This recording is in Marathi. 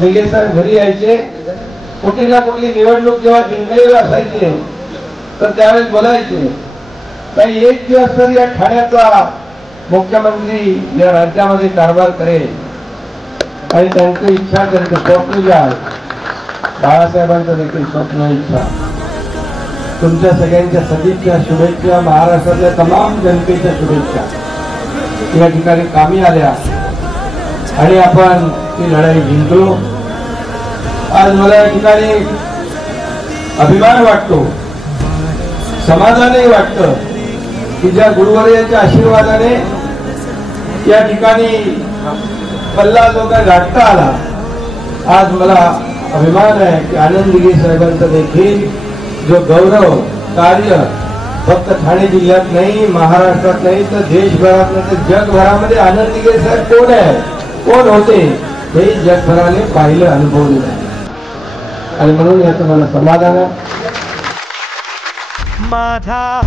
दिघे साहेब घरी यायचे, कुठली ना कुठली निवडणूक जेव्हा जिंकलेली असायची तर त्यावेळेस बोलायचे काही एक दिवस तरी या ठाण्याचा मुख्यमंत्री या राज्यामध्ये कारभार करेल. आणि त्यांची इच्छा, त्यांचं स्वप्न जे आहे, बाळासाहेबांचं देखील स्वप्न, इच्छा, तुमच्या सगळ्यांच्या सदिच्छा, शुभेच्छा, महाराष्ट्रातल्या तमाम जनतेच्या शुभेच्छा या ठिकाणी कामी आल्या आणि आपण ही लढाई जिंकलो. आज मला या ठिकाणी अभिमान वाटतो, समाधानही वाटतं की ज्या गुरुवर्यांच्या आशीर्वादाने या ठिकाणी पल्ला जो काय गाठता आला, आज मला अभिमान आहे की आनंद दिघे साहेबांचा देखील जो गौरव कार्य फक्त ठाणे जिल्ह्यात नाही, महाराष्ट्रात नाही, तर देशभरात नाही, तर जगभरामध्ये आनंद दिघे साहेब कोण आहे, कोण होते हे जगभराने पाहिलं, अनुभवलं आहे. आणि म्हणून याचं मला समाधान आहे. माझा